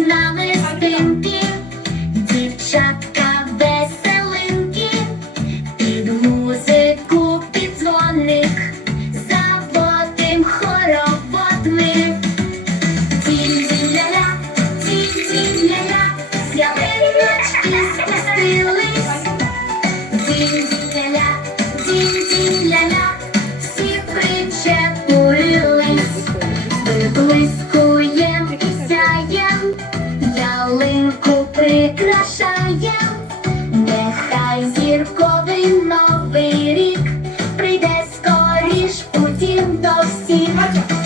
It's. Ялинку прикрашаєм. Нехай зірковий новий рік прийде скоріш у до всіх.